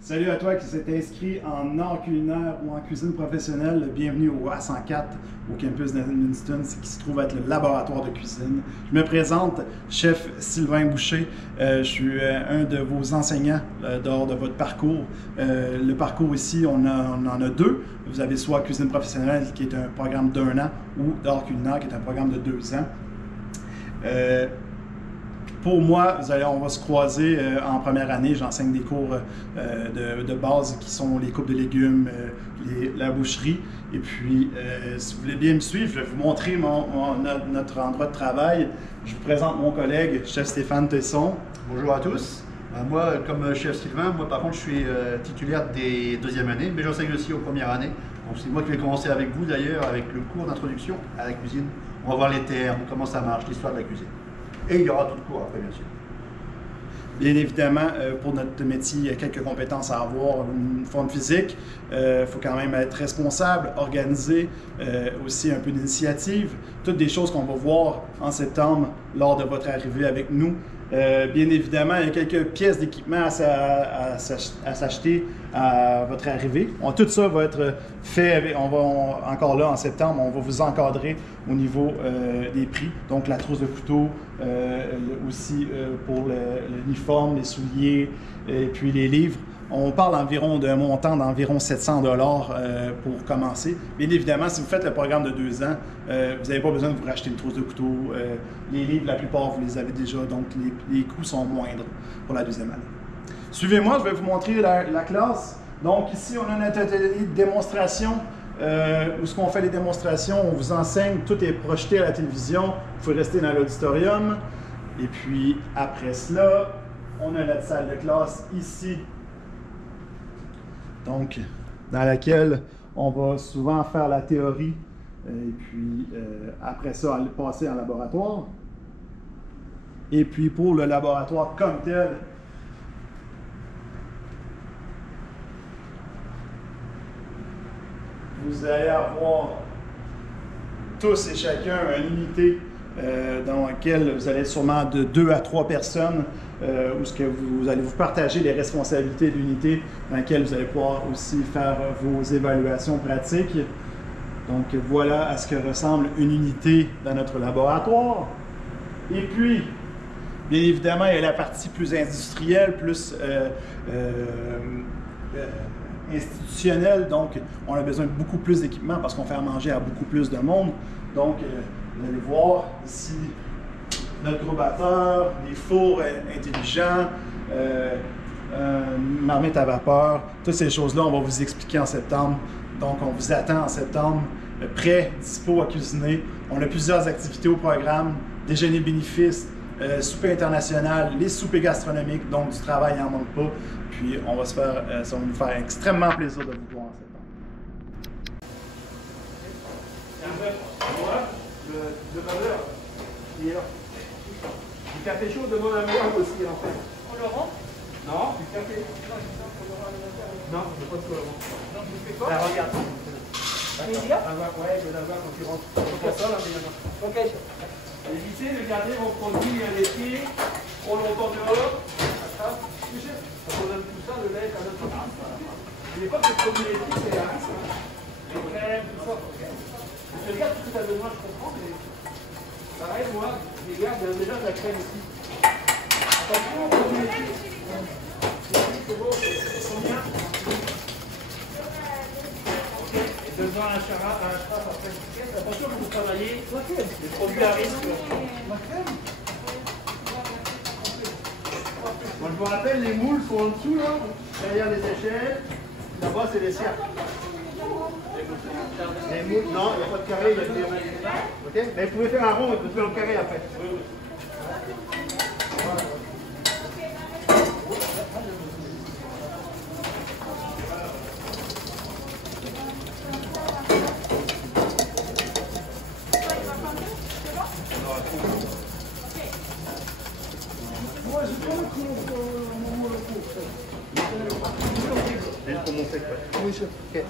Salut à toi qui s'est inscrit en art culinaire ou en cuisine professionnelle. Bienvenue au A104 au campus d'Edmundston qui se trouve être le laboratoire de cuisine. Je me présente, chef Sylvain Boucher. Je suis un de vos enseignants dehors de votre parcours. Le parcours ici, on en a deux. Vous avez soit cuisine professionnelle qui est un programme d'1 an ou d'art culinaire qui est un programme de 2 ans. Pour moi, on va se croiser en première année. J'enseigne des cours de base qui sont les coupes de légumes, la boucherie. Et puis, si vous voulez bien me suivre, je vais vous montrer notre endroit de travail. Je vous présente mon collègue, chef Stéphane Tesson. Bonjour à tous. Moi, comme chef Sylvain, par contre, je suis titulaire des deuxièmes années, mais j'enseigne aussi aux premières années. Donc, c'est moi qui vais commencer avec vous d'ailleurs, avec le cours d'introduction à la cuisine. On va voir les termes, comment ça marche, l'histoire de la cuisine. Et il y aura tout le cours après, bien sûr. Bien évidemment, pour notre métier, il y a quelques compétences à avoir. Une forme physique, il faut quand même être responsable, organisé, aussi un peu d'initiative. Toutes des choses qu'on va voir en septembre lors de votre arrivée avec nous. Bien évidemment, il y a quelques pièces d'équipement à s'acheter à votre arrivée. Tout ça va être fait, encore là en septembre, on va vous encadrer au niveau des prix. Donc la trousse de couteau, aussi pour l'uniforme, les souliers et puis les livres. On parle environ d'un montant d'environ 700 $ pour commencer. Bien évidemment, si vous faites le programme de 2 ans, vous n'avez pas besoin de vous racheter une trousse de couteau. Les livres, la plupart, vous les avez déjà, donc les coûts sont moindres pour la deuxième année. Suivez-moi, je vais vous montrer la classe. Donc ici, on a notre atelier de démonstration. Où ce qu'on fait les démonstrations, on vous enseigne, tout est projeté à la télévision. Vous pouvez rester dans l'auditorium. Et puis, après cela, on a notre salle de classe ici. Donc, dans laquelle on va souvent faire la théorie et puis après ça, passer en laboratoire. Et puis pour le laboratoire comme tel, vous allez avoir tous et chacun une unité dans laquelle vous allez être sûrement de 2 à 3 personnes où ce que vous allez vous partager les responsabilités de l'unité dans laquelle vous allez pouvoir aussi faire vos évaluations pratiques. Donc voilà à ce que ressemble une unité dans notre laboratoire. Et puis, bien évidemment, il y a la partie plus industrielle, plus institutionnelle. Donc, on a besoin de beaucoup plus d'équipement parce qu'on fait à manger à beaucoup plus de monde. Donc, vous allez voir ici notre gros batteur, des fours intelligents, marmite à vapeur. Toutes ces choses-là, on va vous expliquer en septembre. Donc, on vous attend en septembre, prêt, dispo à cuisiner. On a plusieurs activités au programme, déjeuner bénéfice, souper international, les soupers gastronomiques, donc du travail, il n'en manque pas. Puis, on va se faire, ça va nous faire extrêmement plaisir de vous voir en septembre. Le valeur, il est là. Du café chaud, demande à moi aussi en fait. Au Laurent? Non, du café. Non, je n'ai pas de Laurent. Donc tu fais quoi? Là, regarde. Plaisir? Ouais, je vais l'avoir quand tu rentres. Pour ça, là, mais Ok. évitez de garder vos produits laitiers trop longtemps dehors. Ça vous donne tout ça, le lait, à notre place. Il n'est pas que les produits laitiers, c'est un risque. Les crèmes, tout ça. Je regarde tout ce que tu as besoin, je comprends, mais pareil, moi, je regarde déjà de la crème ici. Attention, aux produits laitiers. C'est beau, c'est bien. Et besoin un chara après. Attention quand vous travaillez, les produits à risque. La crème. Moi, je vous rappelle, les moules sont en dessous, là, derrière les échelles. Là-bas, c'est les cercles. Les moules, non, il n'y a pas de carré, il y a des ronds. Okay, mais vous pouvez faire un rond et vous pouvez faire un carré après. Voilà. Moi, je prends le cours. Juste pour montrer quoi. Oui, chef. Ok.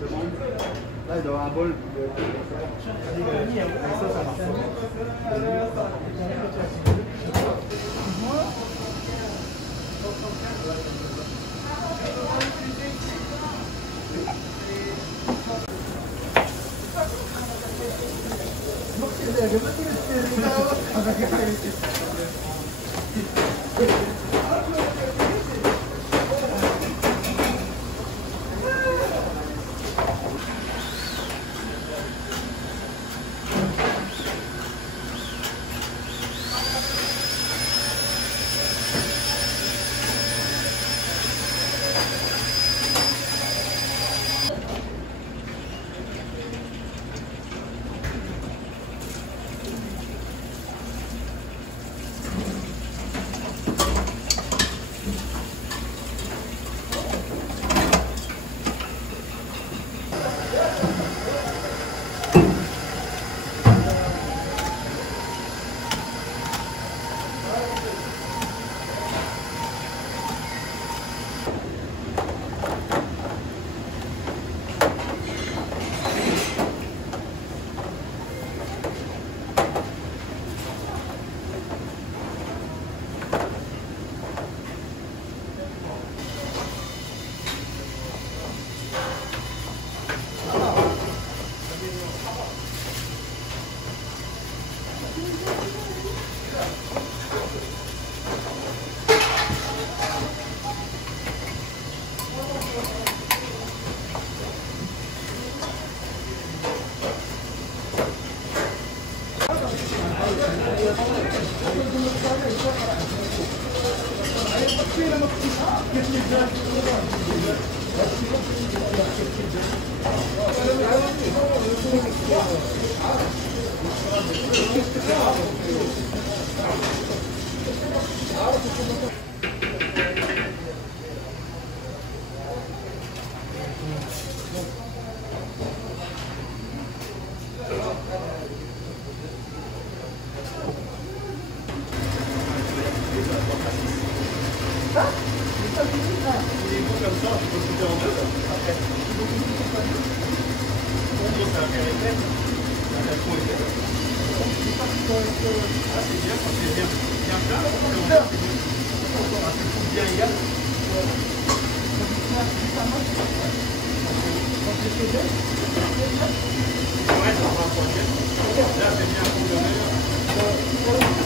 Là, il doit avoir un bol. Ça marche. Là, c'est bien pour le